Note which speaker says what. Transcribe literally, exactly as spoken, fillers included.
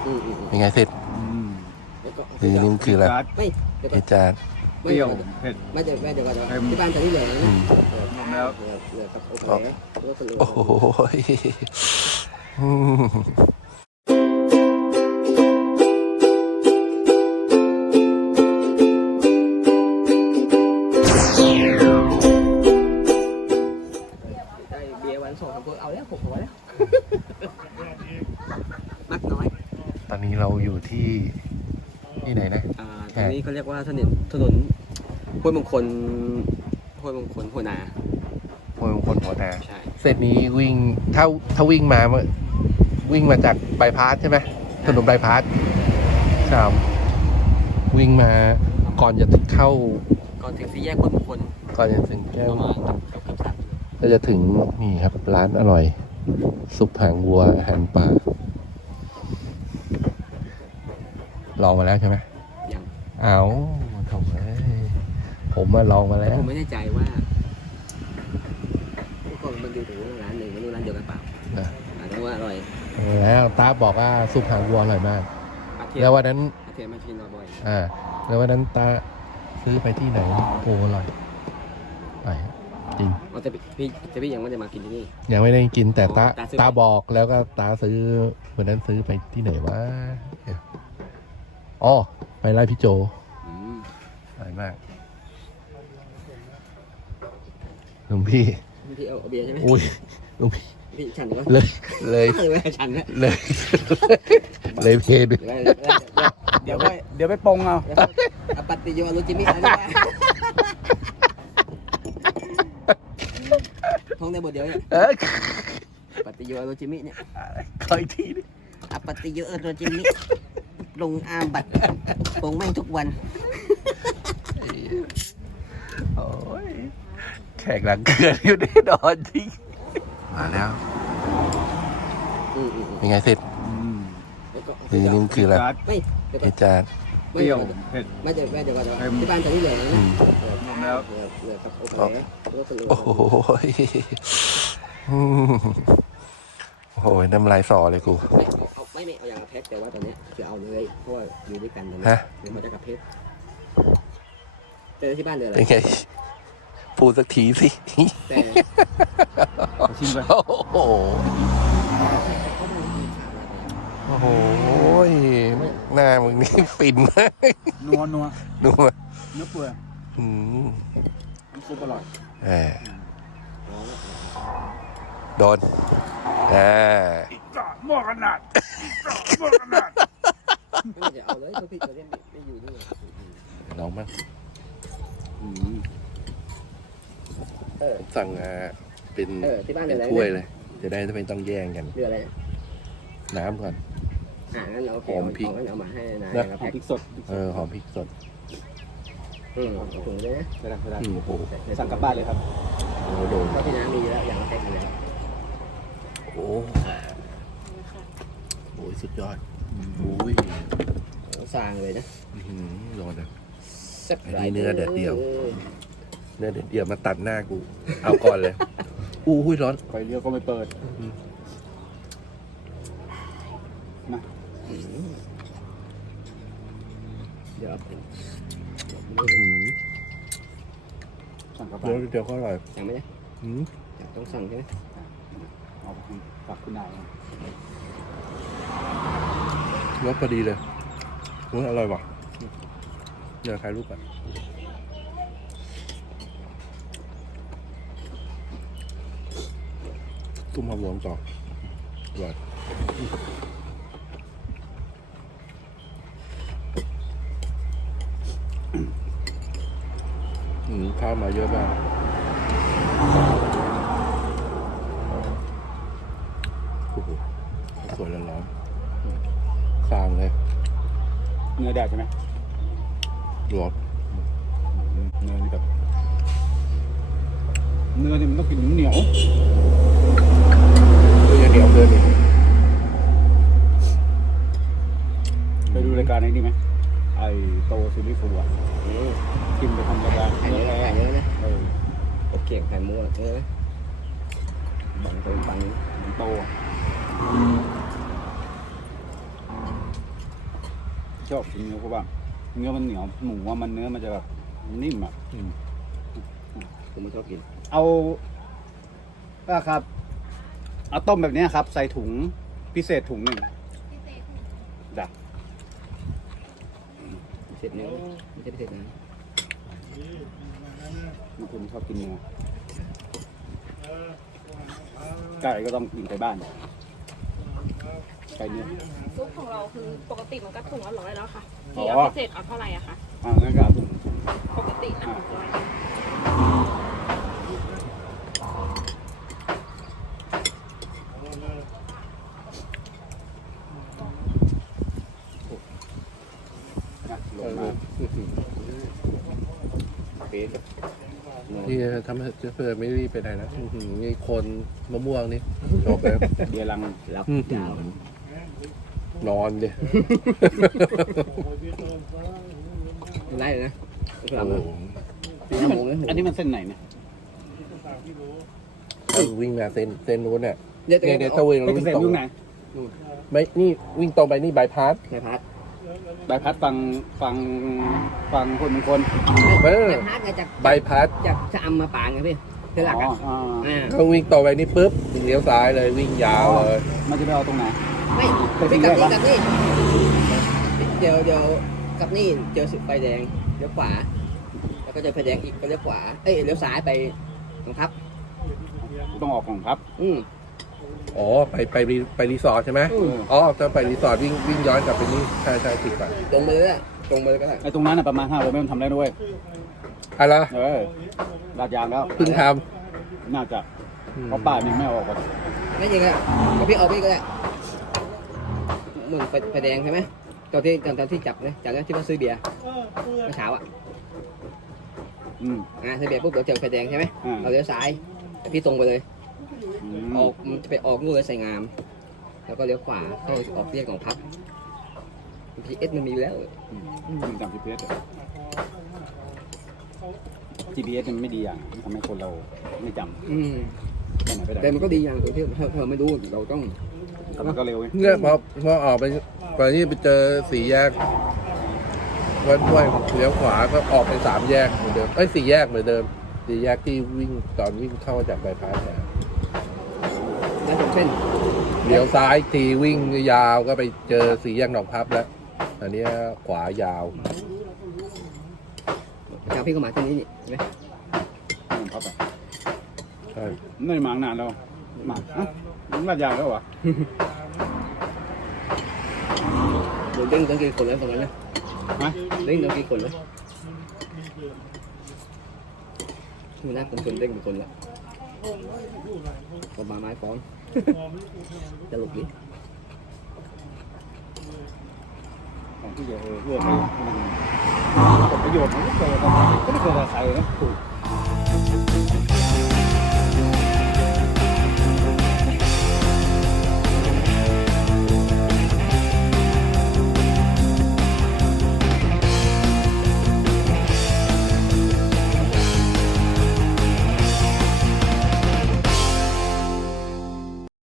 Speaker 1: เป็นไงเสร็จคือนี่มันคืออะไร
Speaker 2: ไม่
Speaker 1: เผ็ดจาน
Speaker 3: เปรี้ยวเผ็ด
Speaker 2: ไม่เดี๋ยวเดี๋ยวก่อนที่บ้านจะนี่เหลือนะ
Speaker 1: อืม
Speaker 3: รวมแล้ว
Speaker 2: เหลือเหลือกับโอเคแล้วก็เหลือ
Speaker 1: โอ้โหอืม
Speaker 2: ได้เบียร์วันสองสามคนเอาแล้วผมเอาแล้วมักน้อย
Speaker 1: ตอนนี้เราอยู่ที่ที่ไหนนะ
Speaker 2: อ่าตรงนี้เขาเรียกว่าถนนถนนห้วยมงคลห้วยมงคลหัวนา
Speaker 1: ห้วยมงคลหัวนา
Speaker 2: ใช่
Speaker 1: เส้นนี้วิ่งถ้าถ้าวิ่งมาเมื่อวิ่งมาจากบายพาสใช่ไหมถนนบายพาสสามวิ่งมาก่อนจะเข้า
Speaker 2: ก่อนถึงสี่แยกห้วยมงคล
Speaker 1: ก่อนจะถึงแก้
Speaker 2: ป
Speaker 1: ว
Speaker 2: ระมาณเกือบเกือบสามกิโล
Speaker 1: ก็จะถึงนี่ครับร้านอร่อย ซุปหางวัวอาหารป่าลองมาแล้วใช่ไหม
Speaker 2: ยัง
Speaker 1: เอาโถ่เอ้ยผมมาลองมาแล้ว
Speaker 2: ผมไม่แน่ใจว่าทุกคนมันดูถูกร้านหนึ่งมันดูร้านเดียวกันเปล่า
Speaker 1: นะ
Speaker 2: อ่าแต่ว่าอร่อย
Speaker 1: แล้วตาบอกว่าซุปหางวัวอร่อยมาก
Speaker 2: อาเทีย
Speaker 1: แล้ววันนั้น
Speaker 2: อาเทียมาชินบ่อย
Speaker 1: อ่า แล้ววันนั้นตาซื้อไปที่ไหนโอ้อร่อยอร่อยจริง
Speaker 2: อ๋อแต่พี่แต่พี่ยังไม่ได้มากินที่นี่
Speaker 1: ยังไม่ได้กินแต่ตา
Speaker 2: ตาซื้อ
Speaker 1: ตาบอกแล้วก็ตาซื้อวันนั้นซื้อไปที่ไหนวะอ๋อไปไล่พี่โจ
Speaker 2: อืม
Speaker 1: อร่อยมากลุงพี่
Speaker 2: พี่เอาเบียร์ใช่ไหม
Speaker 1: อุ้ยลุงพี่
Speaker 2: พี่ฉันก็
Speaker 1: เลยเลย
Speaker 2: เลยฉันนะ
Speaker 1: เลยเลยเพด
Speaker 3: เดี๋ยวไปเดี๋ยวไปปงเอา
Speaker 2: อปัตติโยอรุจิมิอะไรนะท่องได้บทเดียวเนี่ย
Speaker 1: เออ
Speaker 2: อปัตติโยอรุจิมิเนี่ย
Speaker 1: คอยทีนึง
Speaker 2: อปัตติโยอรุจิมิลงอาบัตปงแม่งทุกวัน
Speaker 1: โอ้ยแขกหลังเกลือนอยู่แน่นอนจริงมาแล้ว
Speaker 2: อืมอืม
Speaker 1: เป็นไงเสร็จ
Speaker 2: แล้วก็
Speaker 1: คือนี่มันคืออะไร
Speaker 2: ไม่เดี๋ยวก่
Speaker 1: เผ็
Speaker 2: อน
Speaker 1: ดจาน
Speaker 3: เปรี้ยวเผ็ด
Speaker 2: ไม่เดี๋ยวไม่เดี๋ยวก่อนที่บ้านจะนี่เหลือนะ
Speaker 1: อืม
Speaker 3: รวมแล้ว
Speaker 2: เหลือเหลือกับโอเคแล้วก็เหลือ
Speaker 1: โอ้โหอืมโอ้โหน้ำลายสอเลยกู
Speaker 2: ไม่เอาไม่ไม่เอาอย่างละแพ็คแต่ว่าตอนนี้คือเอาเลยเพราะว่าอยู่ด้วยกันตอนนี้
Speaker 1: ฮะ
Speaker 2: เดี๋ยวมันจะกับเพชรแต่ที่บ้านเดืออะไร
Speaker 1: เป็นไงพูดสักทีสิ
Speaker 2: แต่
Speaker 3: ชิมไป
Speaker 1: โอ้โหโอ้โหหน้ามึงนี่ปิ่นมาก
Speaker 3: นัวนัว
Speaker 1: ดูมา
Speaker 3: เนื้อเปื่อย
Speaker 1: อืม
Speaker 3: น้ำซุปอร่อย
Speaker 1: แหมโดนอ่า
Speaker 3: อีกจ่อหม้อขนาดจ่อหม้อขนาด
Speaker 2: ไม่จะเอาเลยตัวพี่ตัวนี้ไม่ไม่อยู่นี่
Speaker 1: ลองมั้ง
Speaker 3: อืม
Speaker 2: เออ
Speaker 1: สั่งอ่าเป็น
Speaker 2: เออที่บ้าน
Speaker 1: เป็
Speaker 2: เดื
Speaker 1: น
Speaker 2: ออะไร
Speaker 1: ถ้วยเลย จะได้ไม่ต้องแย่งกัน
Speaker 2: เดืออะไร
Speaker 1: น้ำก่อน
Speaker 2: อ่างั้นเรา
Speaker 1: หอมพริก
Speaker 2: เอางั้นเอามาให้นาย
Speaker 1: นะ
Speaker 2: ครับ
Speaker 3: หอมพริกสด
Speaker 1: เออหอมพริกสด
Speaker 2: อืมถุงเลยนะ
Speaker 3: ไม่ได้ไม่ได้
Speaker 1: อืมโอ้โห
Speaker 3: สั่งกลับบ้านเลยครับ
Speaker 1: โอ้โหโดน
Speaker 2: เพราะที่น้ามีแล้วอย่างละแพ็คเลย
Speaker 1: โอ้โหสุดยอดอุ้ย
Speaker 2: สร้างเลยนะ
Speaker 1: อื้อหือโดนเลย
Speaker 2: แซ่บ
Speaker 1: อันนี้เนื้อแดดเดียว เนื้อเด็ดเดี่ยวมาตัดหน้ากู เอาก่อนเลย อู้หูยร้อน
Speaker 3: ไฟเลี้ยวก็ไม่เปิดมา
Speaker 2: เดี๋ยว
Speaker 1: อื้อหือ
Speaker 3: สั่งกลับบ้า
Speaker 1: เนื้อน เดียวก็อร่อย
Speaker 2: สั่งไหมเนี่ย
Speaker 1: อืม
Speaker 2: ต้องสั่งใช่ไหม
Speaker 3: เอาไปฝากคุณนายนะ
Speaker 1: รสพอดีเลยเนื้ออร่อยว่ะเดี๋ยวถ่ายรูปก่อนตุ้มหอมหวานต่ออร่อยอืมข้าวมาเยอะมากโอ้โหสวยร้อนๆสร้างเลย
Speaker 3: เนื้อแดดใช่ไหม
Speaker 1: ร้อน
Speaker 3: เนื้อนี่แบบเนื้อนี่มันต้องกินเหนียว
Speaker 1: ตัวยังเหนียวเกินอีก
Speaker 3: ไปดูรายการไอ้นี่ไหมไอโตซีรีส์ฟูอ่ะ
Speaker 2: อืม
Speaker 3: กินไปทำรายการ
Speaker 2: ไข่เย
Speaker 3: เนื้อ
Speaker 2: อะ
Speaker 3: แท้
Speaker 2: ไข่เยอะนะ
Speaker 3: เออ
Speaker 2: โอเคไข่หมูเยอะนะบังตรงบัง
Speaker 3: โตชอบกินเนื้อเพราะว่าเนื้อมันเหนียวหมูว่ามันเนื้อมันจะแบบนิ่มอ่ะ
Speaker 1: อืม
Speaker 2: ผมไม่ชอบกิน
Speaker 3: เอาก็ครับ เอาต้มแบบเนี้ยครับ ใส่ถุงพิเศษถุงหนึ่งจ้ะ
Speaker 2: เสร็จเนื้อไม่ใช่เสร็จนะ
Speaker 3: บางคนชอบกินเนื้อไก่ก็ต้องกินไก่บ้านไก่เนื้อ
Speaker 4: ซุปของเราคือปกติมันก็ถุงละร้อยแล้วค่ะ
Speaker 3: อ๋
Speaker 4: ที่
Speaker 3: อ
Speaker 4: เอาพิเศษเอาเท่าไหร่อะคะ
Speaker 3: อ่างั้นก็เอาถุง
Speaker 4: ปกตินะร้อย
Speaker 3: นะลงมา
Speaker 2: เป๊ะ
Speaker 1: นี่ทำให้เพื่อไม่รีบไปไหนนะอื้อหือนี่คนมะม่วงนี่จบแล้ว
Speaker 3: เบียร์ลัง
Speaker 2: รับ
Speaker 1: อืม
Speaker 2: ยาวน
Speaker 1: อนดิ
Speaker 2: ไล่เลยนะ
Speaker 1: โอ้โห
Speaker 2: ปีห้าโมงเลย
Speaker 3: อันนี้มันเส้นไหนเนี่ย
Speaker 1: เอาวิ่งมาเส้นเส้นนู้นเนี่ย
Speaker 2: เดี๋ยว
Speaker 1: เนี่ย
Speaker 2: เดี๋
Speaker 1: เดี๋
Speaker 2: ย
Speaker 1: ยว วตะเวน
Speaker 3: เป็น
Speaker 1: วิ่ง
Speaker 3: เส้น
Speaker 1: ตรง
Speaker 3: ยุคไหน
Speaker 1: ไม่นี่วิ่งตรงไปนี่บายพาส
Speaker 2: ในพาร์ท
Speaker 3: ใบพัดฟังฟังฟังคนบางคน
Speaker 1: เออ
Speaker 2: ในพาร์ทไงจาก
Speaker 1: บายพาส
Speaker 2: จากชะอำมาปางไงพี่คือหลัก
Speaker 3: อ๋อ
Speaker 2: อ่ะ
Speaker 3: อ่า
Speaker 2: อ่า
Speaker 1: เขาวิ่งตรงไปนี่ปุ๊บเลี้ยวซ้ายเลยวิ่งยาวเลย
Speaker 3: มันจะไปเอาตรงไหน
Speaker 2: ไม่
Speaker 3: ไป
Speaker 2: ไป
Speaker 3: ที่
Speaker 2: กลับ
Speaker 3: แร
Speaker 2: นี่
Speaker 3: ก
Speaker 2: กลับนี่เดี๋ยวเดี๋ยวกลับนี่เจอสิบไฟแดงเลี้ยวขวา แล้วก็เจอไฟแดงอีกก็เลี้ยวขวาเอ้ยเลี้ยวซ้ายไปตรงทับ
Speaker 3: ต้องออกของพับ
Speaker 2: อืม
Speaker 1: อ๋อไปไปรีไปรีสอร์ทใช่ไหม
Speaker 2: อืม
Speaker 1: อ๋อถ้าไปรีสอร์ทวิ่งวิ่งย้อนกลับไปนี่ใช่ใช่ติดไป
Speaker 2: ตรงไปเลยอะตรงไปเลยก็ได้
Speaker 3: ไอ้ตรงนั้นน่ะประมาณห้าโลเมตรมันทำได้ด้วย
Speaker 1: อะไร
Speaker 3: เออลาดยางแล้ว
Speaker 1: เพิ่งท
Speaker 3: น่าจะ
Speaker 1: ำ
Speaker 3: เพราะป้ายังไม่เอาออกก่อน
Speaker 2: ไม่จริงอะก็พี่เอาไปก็ได้มึงไฟไฟแดงใช่ไหมตอนที่ตอนตอนที่จับเนี่ยจับแล้วที่ว่าซื้อเบียร์เมื่อเช้าอ่ะ
Speaker 3: อืม
Speaker 2: อ่าซื้อเบียร์ปุ๊บเราเจอไฟแดงใช่ไหม
Speaker 3: อ่า
Speaker 2: เราเลี้ยวซ้ายแต่พี่ตรงไปเลย
Speaker 3: อื
Speaker 2: อ
Speaker 3: ม
Speaker 2: อกมันจะไปออกนู่นเลยใส่งาม แล้วก็เลี้ยวขวาเข้าออกเรียกของพับ พี เอส มันมีแล้ว
Speaker 3: อืมมันจำ จี พี เอส จี พี เอส มันไม่ดีอย่างมันทำให้คนเราไม่จ
Speaker 2: อืม
Speaker 3: ำไปไหนไปไหน
Speaker 2: แต่มันก็ดีอย่างตรงที่ถ้าถ้าเราไม่รู้เราต้อง
Speaker 3: แต่มันก็เร็วไง
Speaker 1: เนี่ยพอพอออกไปไปนี่ไปเจอสี่แยกวัดห้วยเลี้ยวขวาก็ออกไปสามแยกเหมือนเดิมเอ้ยสี่แยกเหมือนเดิมสี่แยกที่วิ่งตอนวิ่งเข้าจากบายพาสเนี่ย
Speaker 2: แล้วตรงเส้น
Speaker 1: เลี้ยวซ้ายทีวิ่งยาวก็ไปเจอสี่แยกหนองพับแล้ว อันเนี้ยขวายาว
Speaker 2: จาพี่ก็มาเส้นนี้นี่เห็นไหม
Speaker 3: มันพับอ่ะ
Speaker 1: ใช่
Speaker 3: ไม่ได้มานานแล้วมาอ่ะมันลาดยางแล้วเหรอ
Speaker 2: โดนเด้งตั้งกี่คนแล้วตรงนั้นนะ
Speaker 3: ฮะ
Speaker 2: เด้งตั้งกี่คนแล้วมันน่าคนคนเด้งเป็นคนละก็มาไม้ฟ้องจะหลบดิ
Speaker 3: ของที่จะเออเพื่อไปให้มันผลประโยชน์มันก็เกิดกับก็ไม่เกิดกับใครนะถูก